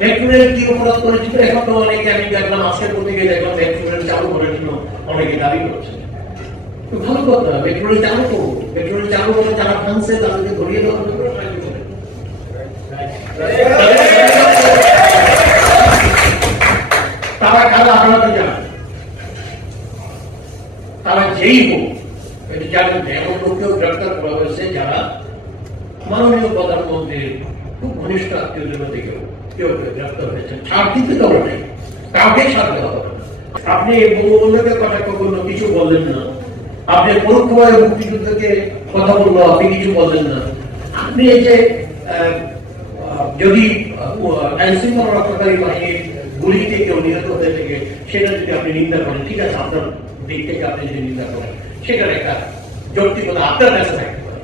Metro rail কি অপরাধ করেছিল এখন তো অনেকে আমি দেখলাম আজকের পত্রিকায় দেখলাম মেট্রোরেল চালু করার জন্য অনেকে দাবি করছে। ভালো কথা, মেট্রোরেল চালু করবো, মেট্রোরেল চালু করে যারা ভাঙছে তাদেরকে ধরিয়ে দেওয়া তারা কারা আপনারা তো জানেন, তারা যেই হোক এটি জানেন এমন লোককেও গ্রেপ্তার করা হয়েছে যারা মাননীয় প্রধানমন্ত্রীর খুব ঘনিষ্ঠ আত্মীয়দের মধ্যে কেউ কেউ গ্রেপ্তার হয়েছে। ছাড় দিতে তো নেই, কাউকে ছাড় দেওয়া হবে না। আপনি বঙ্গবন্ধুকে কটাক্ষ করলো, কিছু বললেন না। আপনি পরোক্ষভাবে মুক্তিযুদ্ধকে কথা বললো, আপনি কিছু বললেন না। আপনি এই যে যদি আইনশৃঙ্খলা রক্ষাকারী বাহিনীর গুলিতে কেউ নিহত হয়ে থাকে সেটা যদি আপনি নিন্দা করেন, ঠিক আছে, আপনার দিক থেকে আপনি যদি নিন্দা করেন সেটার একটা যৌক্তিকতা আপনার কাছে থাকতে পারে।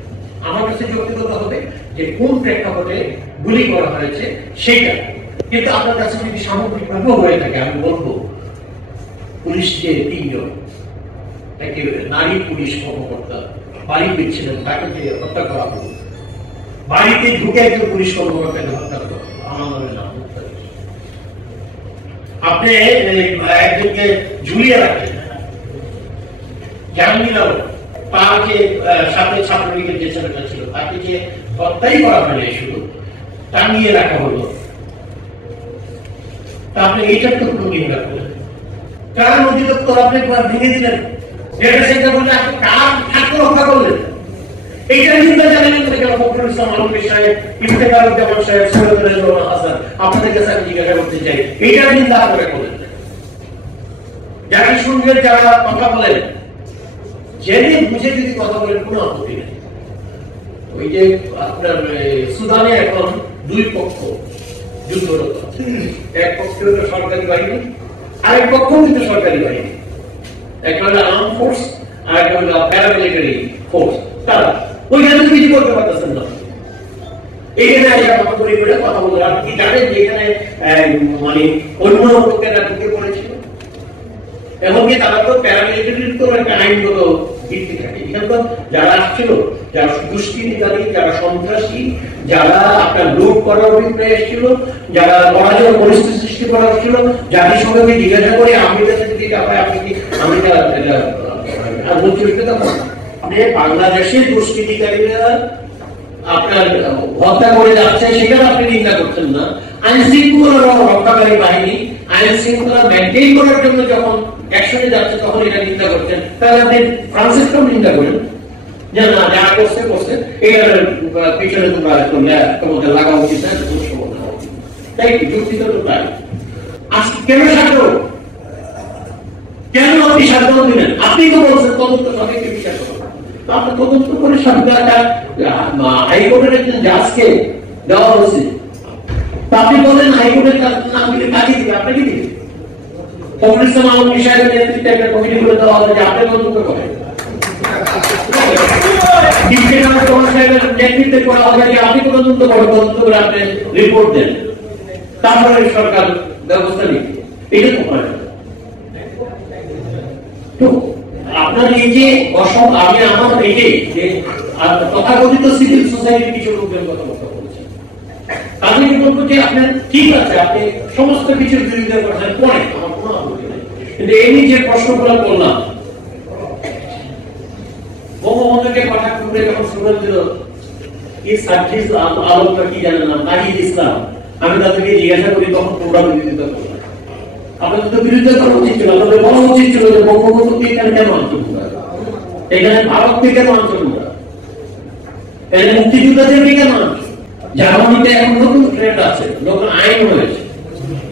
আমার কাছে যৌক্তিকতা হবে যে কোন প্রেক্ষাপটে গুলি করা হয়েছে সেটা। কিন্তু আপনার কাছে যদি সামগ্রিকভাবে হয়ে থাকে, আমি বলবো পুলিশ যে তিনজন, নারী পুলিশ কর্মকর্তা বাড়ি পেয়েছিলেন, তাকে যে হত্যা করা হলো, বাড়িতে ঢুকে একজন পুলিশ কর্মকর্তাকে হত্যা করা হলো, আমার নামে নাম আপনি একজনকে ঝুলিয়ে রাখেন, জাহাঙ্গীর তাকে সাথে ছাত্রলীগের যে ছেলেটা ছিল তাকে যে হত্যাই করা হয়নি, শুধু টাঙিয়ে রাখা হলো। তা আপনি এইটার তো কোনো নিন্দা করলেন, কারণ অধিদপ্তর আপনি ভেঙে দিলেন, যেটা সেটা বললে আপনি কার ঠাকুর রক্ষা করলেন, এইটা নিন্দা জানালেন কেন? ফখরুল ইসলাম আলমগীর সাহেব, ইফতেখারুজ্জামান সাহেব, সৈয়দ রেজওয়ানুল হাসান, আপনাদের কাছে আমি জিজ্ঞাসা করতে চাই, এইটার নিন্দা আপনারা করলেন। যারা শুনবেন, যারা কথা বলেন, জেনে বুঝে যদি কথা বলেন কোনো আপত্তি নেই। ওই যে আপনার সুদানে এখন দুই পক্ষ যুদ্ধরত, এক পক্ষ হলো সরকারি বাহিনী, আরেক পক্ষ কিন্তু সরকারি বাহিনী, একটা হলো আর্ম ফোর্স আর একটা হলো প্যারামিলিটারি ফোর্স। তারা ওইখানে কিছু করতে পারতেছেন না। এইখানে কথা বলে কথা বলতে আপনি কি জানেন যে এখানে মানে অন্য লোকেরা ঢুকে পড়েছিল, এমনকি তারা তো প্যারামিলিটারির তো একটা আইনগত ভিত্তি থাকে। এখানে তো যারা আসছিল, যারা দুষ্কৃতিকারী, যারা সন্ত্রাসী, যারা আপনার লুট করার অভিপ্রায় এসেছিল, যারা অরাজক পরিস্থিতি সৃষ্টি করা হচ্ছিল, জাতিসংঘকে জিজ্ঞাসা করে আমেরিকা থেকে আপনি কি আমেরিকা আপনি বাংলাদেশের দুষ্কৃতিকারীরা আপনার হত্যা করে যাচ্ছে সেখানে আপনি নিন্দা করছেন না। আইন শৃঙ্খলা রক্ষাকারী বাহিনী আইন শৃঙ্খলা মেনটেন করার জন্য যখন একসঙ্গে যাচ্ছে তখন এটা নিন্দা করছেন, তাহলে আপনি ফ্রান্সিসকেও নিন্দা করেন যে না, যারা করছে করছে, এটার পিছনে তোমরা তোমাদের লাগা উচিত না, তাই কি যুক্তিটা তো তাই। আজকে কেন সাক্ষ্য, কেন আপনি সাক্ষ্য দিলেন? আপনি তো বলছেন তদন্ত সবাইকে বিচার করবেন, আপনি তদন্ত করে সাক্ষ্যটা হাইকোর্টের একজন জাজকে দেওয়া হয়েছে, আপনি বলেন হাইকোর্টের নাম দিলে কাকে দিবে, আপনাকে দিবে। ফখরুল ইসলাম আলমগীর সাহেবের নেতৃত্বে একটা কমিটি করে দেওয়া হবে যে আপনি তদন্ত করেন, নেতৃত্বে করা হবে যে আপনি তদন্ত করেন, তদন্ত করে আপনি রিপোর্ট দেন, তারপরে সরকার ব্যবস্থা নিবে। এটা তো হয় না। তো আপনার এই যে আমি আমার এই যে তথাকথিত সিভিল সোসাইটির কিছু লোকদের কথা বলছি, তাদেরকে বলবো যে আপনার ঠিক আছে, আপনি সমস্ত কিছুর বিরোধিতা করছেন, পরে আমার কোনো আপত্তি নেই, কিন্তু এই যে প্রশ্নগুলো করলাম, বঙ্গবন্ধুকে কথা করে যখন স্লোগান দিল কি সার্জিস আলমটা কি জানেন না, নাহিদ ইসলাম, আমি তাদেরকে জিজ্ঞাসা করি তখন তোমরা বিরোধিতা করলাম। আপনাদের তো বিরোধিতা করা উচিত ছিল, আপনাদের বলা উচিত ছিল যে বঙ্গবন্ধুকে এখানে কেন আনছো, এখানে ভারতকে কেন আনছো, এখানে মুক্তিযোদ্ধাদেরকে কেন আনছো? জার্মানিতে এখন নতুন ট্রেন্ড আছে, নতুন আইন হয়েছে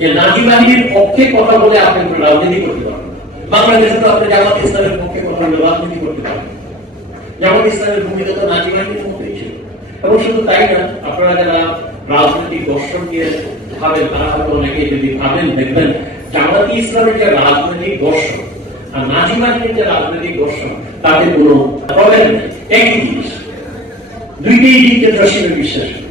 যে নাজি বাহিনীর পক্ষে কথা বলে আপনি রাজনীতি করতে পারবেন। বাংলাদেশে তো আপনি জামাত ইসলামের পক্ষে কথা বলে রাজনীতি করতে পারবেন। জামাত ইসলামের ভূমিকা তো নাজি বাহিনীর মধ্যেই ছিল। এবং শুধু তাই না, আপনারা যারা রাজনৈতিক দর্শন নিয়ে ভাবেন তারা হয়তো অনেকে যদি ভাবেন, দেখবেন জামাতি ইসলামের যে রাজনৈতিক দর্শন আর নাজি বাহিনীর যে রাজনৈতিক দর্শন তাতে কোনো প্রবলেম নেই, একই জিনিস, দুইটাই দিকে দর্শনে বিশ্বাস করে।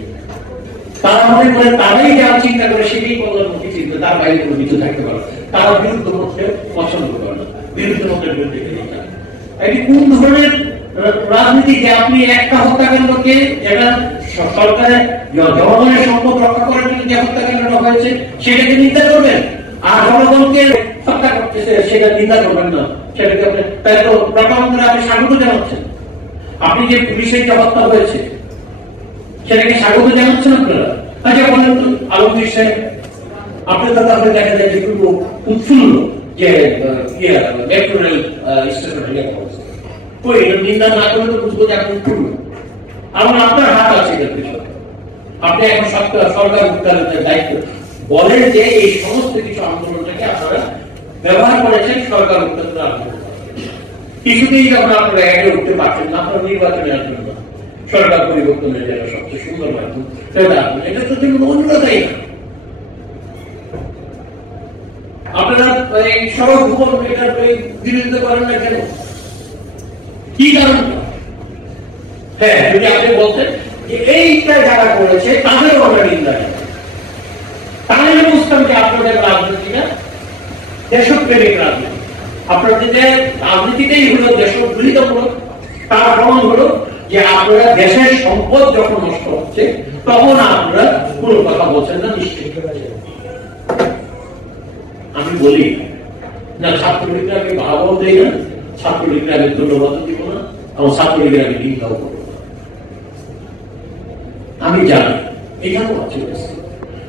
তারা মনে করে তারাই যা চিন্তা করে সেটাই কল্যাণমুখী চিন্তা, তার বাইরে কোনো কিছু থাকতে পারে। তারা বিরুদ্ধ মধ্যে পছন্দ করে না, বিরুদ্ধ মধ্যের বিরুদ্ধে এটি কোন ধরনের রাজনীতি যে আপনি একটা হত্যাকাণ্ডকে এটা সরকারের জনগণের সম্পদ রক্ষা করার জন্য যে হত্যাকাণ্ডটা হয়েছে সেটাকে নিন্দা করবেন, আর জনগণকে হত্যা করতেছে সেটা নিন্দা করবেন না, সেটাকে আপনি তাই তো প্রকারান্তরে আপনি স্বাগত জানাচ্ছেন। আপনি যে পুলিশের যে হত্যা হয়েছে সেটাকে স্বাগত জানাচ্ছেন আপনারা। আচ্ছা বলেন তো আলমগীর সাহেব, আপনার তো তাহলে দেখা যায় যে খুব উৎফুল্ল যে মেট্রো রেল স্টেশনটা নিয়ে হয়েছে, তো এটা নিন্দা না করলে তো বুঝবো যে আপনি উৎফুল্ল। আমার আপনার হাত আছে এটার পিছনে, আপনি এখন সরকার উদ্ধারের দায়িত্ব। বলেন যে এই সমস্ত কিছু আন্দোলনটাকে আপনারা ব্যবহার করেছেন সরকার উদ্ধারের আন্দোলন, কিছুতেই যখন আপনারা একে উঠতে পারছেন না, আপনারা নির্বাচনের জন্য সরকার পরিবর্তনের জন্য সবচেয়ে সুন্দর মাধ্যম এটা তো কোনো অন্যতাই না। আপনারা এই সড়ক ভবন এটার বিরোধিতা করেন না কেন, কি কারণ? হ্যাঁ, যদি আপনি বলতেন যে এইটা যারা করেছে তাদেরও আমরা নিন্দা জানাই, তাহলে বুঝতাম যে আপনাদের রাজনীতিটা দেশপ্রেমিক রাজনীতি। আপনাদের রাজনীতিটাই হলো দেশবিরোধীমূলক। তার প্রমাণ হলো যে আপনারা দেশের সম্পদ যখন নষ্ট হচ্ছে তখন আপনারা কোনো কথা বলছেন না, নিশ্চিত। আমি বলি না ছাত্রলীগরা আমি ভাবাও দেই না, ছাত্রলীগরা আমি ধন্যবাদ দিব না, এবং ছাত্রলীগের আমি নিন্দাও করবো না। আমি জানি এখানেও আছে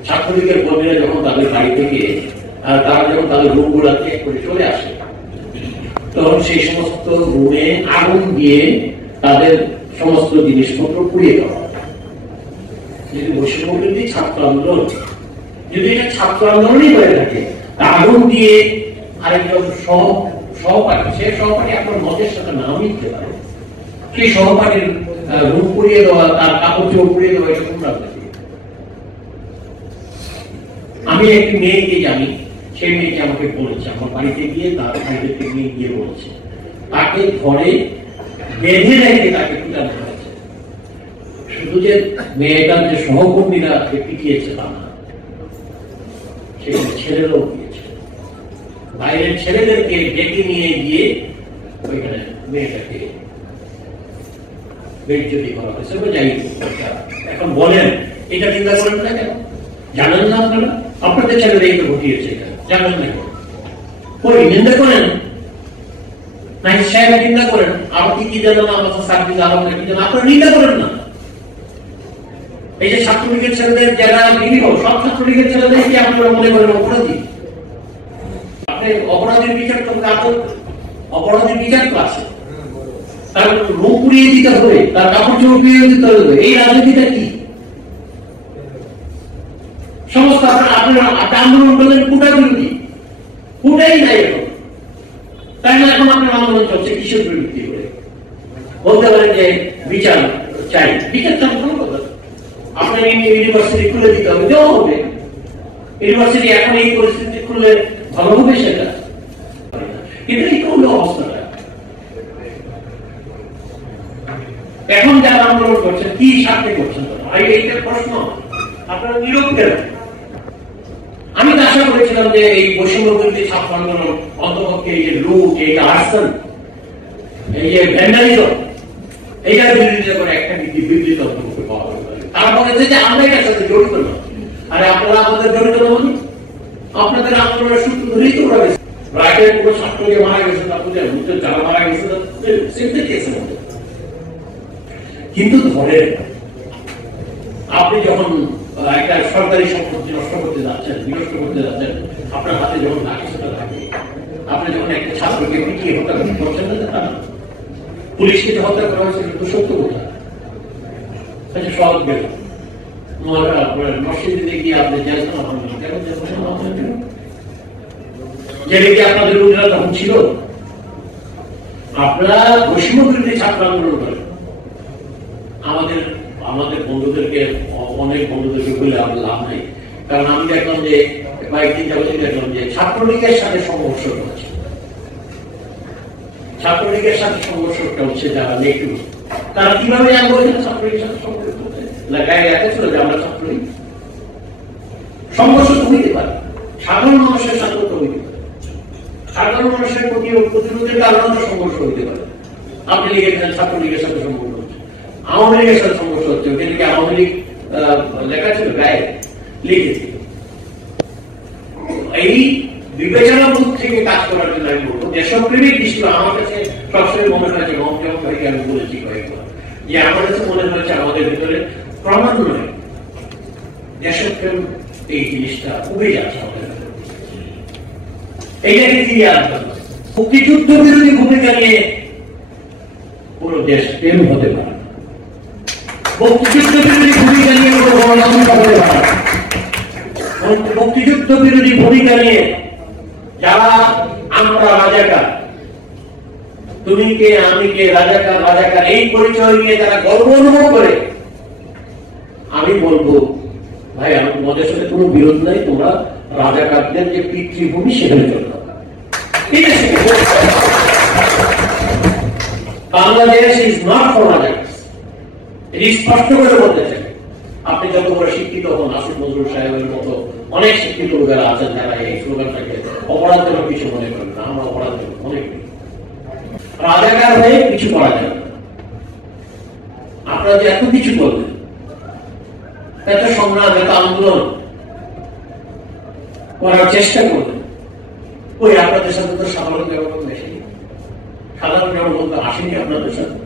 ছাত্রলীগের কর্মীরা যখন তাদের বাড়ি থেকে তারা যখন তাদের রুমগুলা চেক করে চলে আসে, তখন সেই সমস্ত রুমে আগুন দিয়ে তাদের সমস্ত জিনিসপত্র পুড়িয়ে দেওয়া। যদি বৈষম্যবিরোধী ছাত্র আন্দোলন, যদি এটা ছাত্র আন্দোলনই হয়ে থাকে, আগুন দিয়ে আরেকজন সহপাঠী, সে সহপাঠী আপনার মতের সাথে নাও মিলতে পারে, সেই সহপাঠীর রুম পুড়িয়ে দেওয়া, তার কাপড় চোপড় পুড়িয়ে দেওয়া, এটা কোন রাজনীতি? আমি একটি মেয়েকে জানি, সেই মেয়েকে আমাকে বলেছে, আমার বাড়িতে গিয়ে তার বাড়িতে নিয়ে গিয়ে বলেছে তাকে ঘরে বেঁধে রেখে তাকে পিটানো হয়েছে। শুধু যে মেয়েটার যে সহকর্মীরা পিটিয়েছে তা না, সেখানে ছেলেরাও গিয়েছে, বাইরের ছেলেদেরকে ডেকে নিয়ে গিয়ে ওইখানে মেয়েটাকে বেজ্জতি করা হয়েছে। যাই এখন বলেন এটা চিন্তা করেন না কেন? জানেন না আপনারা? আপনাদের ছেলেরা এইটা ঘটিয়েছে, জানেন না কেন? ওই নিন্দা করেন না, সাহেব নিন্দা করেন, আবার কি জানো না, আমাদের সার্ভিস আরো কি জানো, আপনারা নিন্দা করেন না। এই যে ছাত্রলীগের ছেলেদের যারা নিরীহ, সব ছাত্রলীগের ছেলেদেরকে আপনারা মনে করেন অপরাধী। আপনি অপরাধের বিচার তো অপরাধের বিচার তো আছে, তার রূপ পুড়িয়ে দিতে হবে, তার কাপড় চোপড় পুড়িয়ে দিতে হবে। এই রাজনীতিটা কি? সমস্ত আপনারা আন্দোলন করলেন কোটা বিরোধী, কোটাই নাই এখন, তাই না? এখন আপনার আন্দোলন চলছে কিসের বিরোধী করে? বলতে পারেন যে বিচার চাই, বিচার চান কোনো কথা, আপনার ইউনিভার্সিটি খুলে দিতে হবে, দেওয়া হবে। ইউনিভার্সিটি এখন এই পরিস্থিতি খুললে ভালো হবে সেটা, কিন্তু এই কোন অবস্থাটা এখন যারা আন্দোলন করছেন কি স্বার্থে করছেন? এইটার প্রশ্ন আপনারা নীরব কেন? আমি তো আশা করেছিলাম যে এই বৈষম্য বিরোধী ছাত্র আন্দোলন অন্তপক্ষে এই যে লুট, এই যে আর্সন, এই যে ভ্যান্ডালিজম, এইটার বিরোধিতা করে একটা বিবৃতি অন্তপক্ষে পাওয়া হবে। তারা বলেছে যে আমরা এটার সাথে জড়িত না। আরে আপনারা আমাদের জড়িত নন, আপনাদের আন্দোলনের সূত্র ধরেই তো ওরা গেছে। রাইটের কোনো ছাত্রকে মারা গেছে, আপনাদের যারা মারা গেছে কিন্তু ধরেন আপনি যখন একটা সরকারি সম্পত্তি নষ্ট করতে যাচ্ছেন, বিনষ্ট করতে যাচ্ছেন, আপনার হাতে যখন লাঠিসোঁটা থাকে, আপনি যখন একটা ছাত্রকে পিটিয়ে হত্যা করছেন না, পুলিশকে যে হত্যা করা হয়েছে তো সত্য কথা। আচ্ছা সহজ বের মসজিদে গিয়ে আপনি জানতেন জেলে কি আপনাদের লোকেরা তখন ছিল? আপনারা বৈষম্য বিরোধী ছাত্র আন্দোলন করেন। আমাদের বন্ধুদেরকে, অনেক বন্ধুদেরকে বলে আমাদের লাভ নেই, কারণ আমি দেখলাম যে কয়েকদিন যাবতীয় দেখলাম যে ছাত্রলীগের সাথে সংঘর্ষ হচ্ছে, ছাত্রলীগের সাথে সংঘর্ষটা হচ্ছে যারা নেটু, তারা কিভাবে জানবো ছাত্রলীগের সাথে সংঘর্ষ হচ্ছে? না গায়ে রেখেছিল যে আমরা ছাত্রলীগ? সংঘর্ষ তো হইতে পারে, সাধারণ মানুষের সাথে তো হইতে পারে, সাধারণ মানুষের প্রতিরোধের কারণে সংঘর্ষ হইতে পারে। আপনি লিখেছেন ছাত্রলীগের সাথে সংঘর্ষ হচ্ছে, আওয়ামী লীগের সাথে সংঘর্ষ হচ্ছে, ওখানে কি আওয়ামী লীগ লেখা ছিল, গায়ে লিখেছি। এই বিবেচনা বোধ থেকে কাজ করার জন্য আমি বলবো দেশপ্রেমিক দৃষ্টি আমার কাছে সবসময় মনে হয়েছে, মমতা ভাইকে আমি বলেছি কয়েকবার, যে আমার কাছে মনে হয়েছে আমাদের ভিতরে ক্রমান্বয়ে দেশপ্রেম এই জিনিসটা উবে যাচ্ছে আমাদের। এইটাকে ফিরিয়ে আনতে হবে। মুক্তিযুদ্ধ বিরোধী ভূমিকা নিয়ে কোন দেশ প্রেম হতে পারে না, মুক্তিযুদ্ধ বিরোধী ভূমিকা নিয়ে কোন গণতন্ত্র হতে পারে না। মুক্তিযুদ্ধ বিরোধী ভূমিকা নিয়ে যারা আমরা রাজাকার, তুমি কে আমি কে, রাজাকার রাজাকার এই পরিচয় নিয়ে যারা গর্ব অনুভব করে, আমি বলবো ভাই আমার তোমাদের সাথে কোনো বিরোধ নাই, তোমরা রাজাকারদের যে পিতৃভূমি সেখানে চলে যাও, ঠিক আছে? বাংলাদেশ ইজ নট ফর রাজাকার, এটি স্পষ্ট করে বলতে চাই। আপনি যত বড় শিক্ষিত হন, আসিফ নজরুল সাহেবের মতো অনেক শিক্ষিত লোকেরা আছেন যারা এই স্লোগানটাকে অপরাধজনক কিছু মনে করেন না, আমরা অপরাধজনক মনে করি। রাজাকার হয়ে কিছু করা যাবে না। আপনারা যে এত কিছু করলেন, এত সংগ্রাম, এত আন্দোলন করার চেষ্টা করলেন, ওই আপনাদের সাথে তো সাধারণ জনগণ বেশি, সাধারণ জনগণ তো আসেনি আপনাদের সাথে,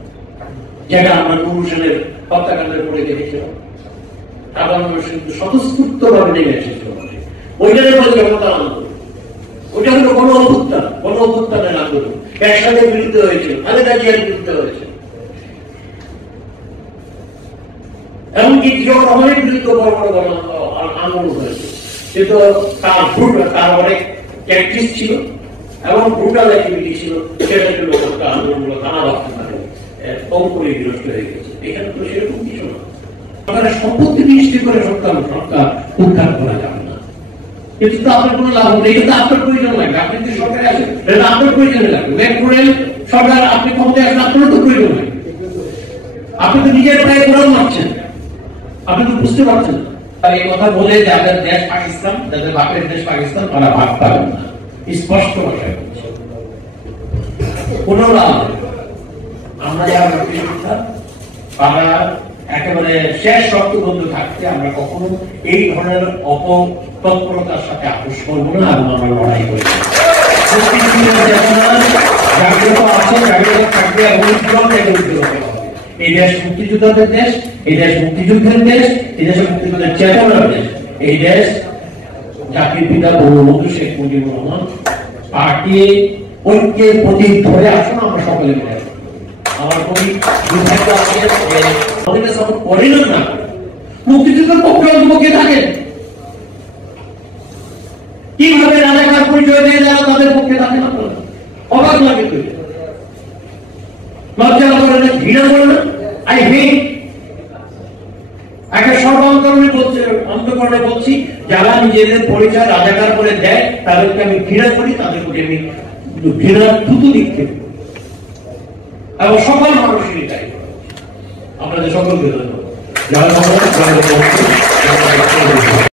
যেটা আমরা নুর হোসেনের হত্যাকাণ্ডের পরে দেখেছিলাম। সাধারণ মানুষ কিন্তু স্বতঃস্ফূর্ত ভাবে নেমে এসেছিল, ওইটার বলে জনতা আন্দোলন, ওইটা হলো কোন অভ্যুত্থান, কোন অভ্যুত্থানের আন্দোলন, একসাথে বিরুদ্ধে হয়েছিল, খালেদা জিয়ার বিরুদ্ধে হয়েছিল, এমনকি জিয়াউর রহমানের বিরুদ্ধে বড় বড় আন্দোলন হয়েছে। সে তো তার অনেক ট্যাকটিস ছিল এবং ব্রুটাল অ্যাক্টিভিটি ছিল, সেটাকে লোক আন্দোলনগুলো নানা ভাবতে পারে কম করে বিরক্ত হয়ে গেছে। এখানে তো সেরকম কিছু না। সরকারের সম্পত্তি নিশ্চিত করে সরকার উদ্ধার করা যাবে না, কিন্তু তো আপনার কোনো লাভ নেই, এটা তো আপনার প্রয়োজন লাগবে। আপনি যদি সরকারে আসেন এটা আপনার প্রয়োজনে লাগবে, সরকার আপনি ক্ষমতায় আসেন আপনারও তো প্রয়োজন লাগবে। আপনি তো নিজের প্রায় কোরআন মারছেন, আপনি তো বুঝতে পারছেন না। আর এই কথা বলে যাদের দেশ পাকিস্তান, যাদের বাপের দেশ পাকিস্তান, তারা ভাগ পাবেন না, স্পষ্ট ভাষায় বলছে। কোন লাভ আমরা যারা মুক্তিযোদ্ধা, তারা একেবারে শেষ রক্তবন্ধু থাকতে আমরা কখনো এই ধরনের অপতৎপরতার সাথে আপোষ করবো না এবং আমরা লড়াই করি। এই দেশ মুক্তিযোদ্ধাদের দেশ, এই দেশ মুক্তিযুদ্ধের দেশ, এই দেশের মুক্তিযুদ্ধের চেতনার দেশ, এই দেশ জাতির পিতা বঙ্গবন্ধু শেখ মুজিবুর রহমান পার্টি ঐক্যের প্রতীক ধরে আসুন আমরা সকলে মিলে। আমার কবি পরিণত না মুক্তিযুদ্ধের পক্ষে অন্তপক্ষে থাকেন, কিভাবে রাজাকার পরিচয় দিয়ে যারা তাদের পক্ষে থাকে না, অবাক লাগে। লজ্জা করে না, ঘৃণা করে না। আই হেট একটা সর্বান্তরণে বলছে, অন্তকরণে বলছি, যারা নিজেদের পরিচয় রাজাকার করে দেয় তাদেরকে আমি ঘৃণা করি, তাদের প্রতি আমি ঘৃণার থুতু নিক্ষেপ করি এবং সকল মানুষেরই তাই। আপনাদের সকলকে ধন্যবাদ।